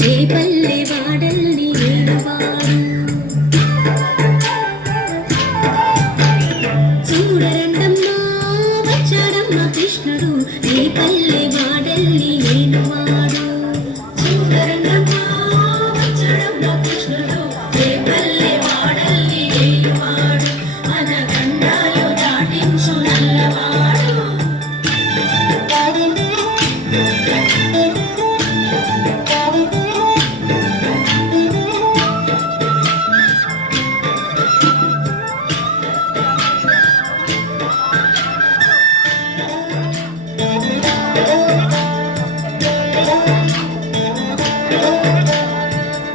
రేపల్లె వాడల్ని ఏలువాడు చూడరండమ్మా వచ్చాడమ్మ కృష్ణుడు రేపల్లె వాడల్ని ఏలువాడు చూడరండమ్మా వచ్చాడమ్మ కృష్ణుడు రేపల్లె వాడల్ని ఏలువాడు అనగండాలు దాటించు నల్లవాడు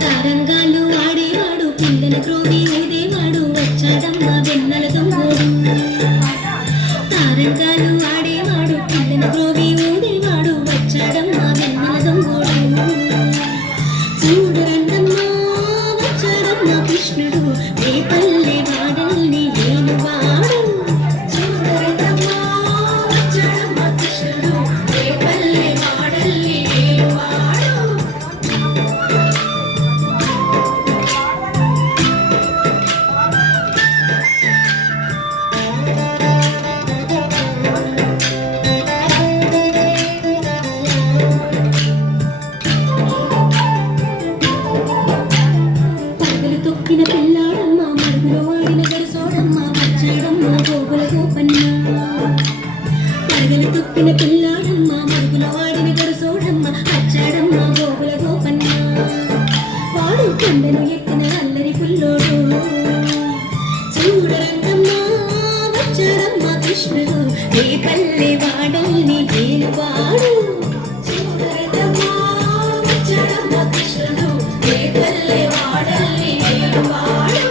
తరంగాలు ఆడేవాడు పిల్లల క్రోవి ఊదేవాడు వచ్చాడమ్మ వెన్నెల దొంగోడు తరంగాలు ఆడేవాడు పిల్లల క్రోవి ఊదేవాడు వచ్చాడమ్మ వెన్నెల దొంగోడు చూడరండమ్మా వచ్చాడమ్మ కృష్ణుడు రేపల్లె వాడల్ని ఏలువాడు చూడరండమ్మా వచ్చాడమ్మ కృష్ణుడు రేపల్లె వాడల్ని ఏలువాడు పరుగులు తొక్కిన పిల్లాడమ్మ మరుగులో ఆడిన గరసోడమ్మ వచ్చాడమ్మ గోగుల గోపన్న పరుగులు తొక్కిన పిల్లాడమ్మ మరుగులో ఆడిన గరసోడమ్మ వచ్చాడమ్మ గోగుల గోపన్న వాడు కొండను ఎక్కిన అల్లరి పుల్లోడు చూడరండమ్మా వచ్చాడమ్మ కృష్ణుడు రేపల్లె వాడల్ని ఏలువాడు చూడరండమ్మా వచ్చాడమ్మ కృష్ణుడు రేపల్లె వాడల్ని ఏలువాడు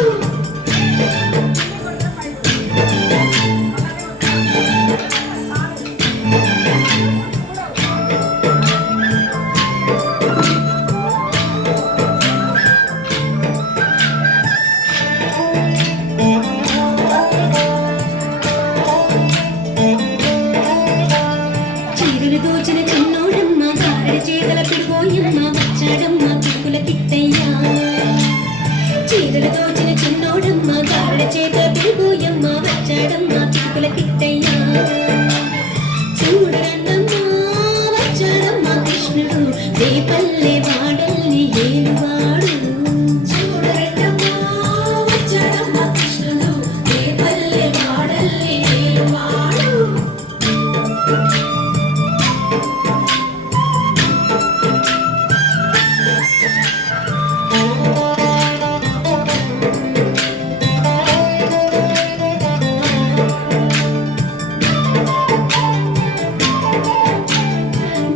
చీరలు దోచిన చిన్నోడమ్మ గారెడి చేతల పిడుగోయమ్మ వచ్చాడమ్మ పిడుగుల కిట్టయ్యా చీరలు దోచిన చిన్నోడమ్మ గారెడి చేతల పిడుగోయమ్మ వచ్చాడమ్మ పిడుగుల కిట్టయ్యా చూడరండమ్మా వచ్చాడమ్మ కృష్ణుడు రేపల్లె వాడల్ని ఏలువాడు చూడరండమ్మా వచ్చాడమ్మ కృష్ణుడు రేపల్లె వాడల్ని ఏలువాడు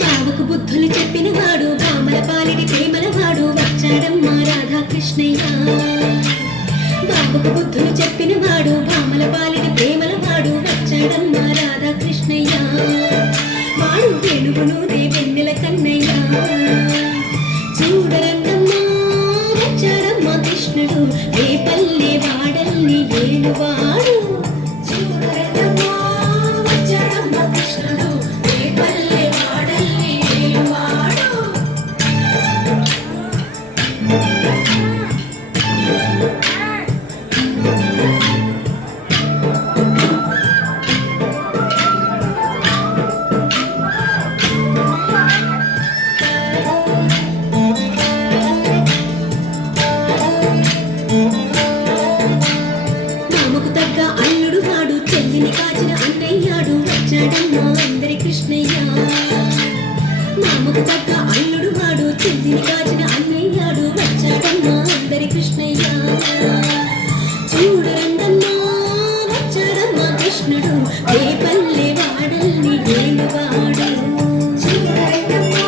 బావకు బుద్ధులు చెప్పిన వాడు బామల పాలిడి ప్రేమల వాడు వచ్చాడమ్మ రాధాకృష్ణయ్య బావకు బుద్ధులు చెప్పిన వాడు బామల పాలిడి ప్రేమల వాడు వచ్చాడమ్మ రాధాకృష్ణయ్య వాడు వెలుగును వెన్నెల కన్నయ్య చూడరండమ్మా వచ్చాడమ్మ కృష్ణుడు రేపల్లె వాడల్ని ఏలువాడు చూడరండమ్మా వచ్చాడమ్మ కృష్ణుడు రేపల్లె వాడల్ని ఏలువాడు మామకు తగ్గ అల్లుడు వాడు చెల్లిని కాచిన అన్నయ్యాడు వచ్చాడమ్మ అందరి కృష్ణయ్య మామకు తగ్గ అల్లుడు వాడు చెల్లిని కాచిన అన్నయ్యాడు వచ్చాడమ్మ అందరి కృష్ణయ్య చూడరండమ్మా వచ్చాడమ్మ కృష్ణుడు రేపల్లె వాడల్ని ఏలువాడు చూడరండమ్మా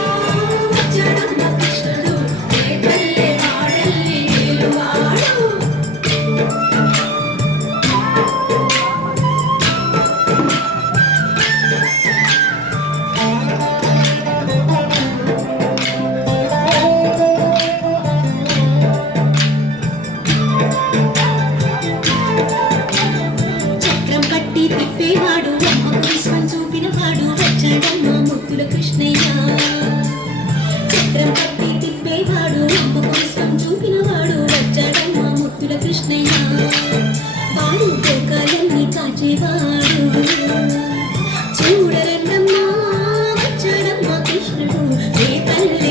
వచ్చాడమ్మ కృష్ణుడు రేపల్లె వాడల్ని ఏలువాడు చక్రం పట్టి తిప్పేవాడు అమ్మకు విశ్వం చూపినవాడు వచ్చాడమ్మ వాడు లోకాలన్నీ కాచేవాడు చూడరన్నమ్మా వచ్చాడమ్మా కృష్ణుడు రే తల్లి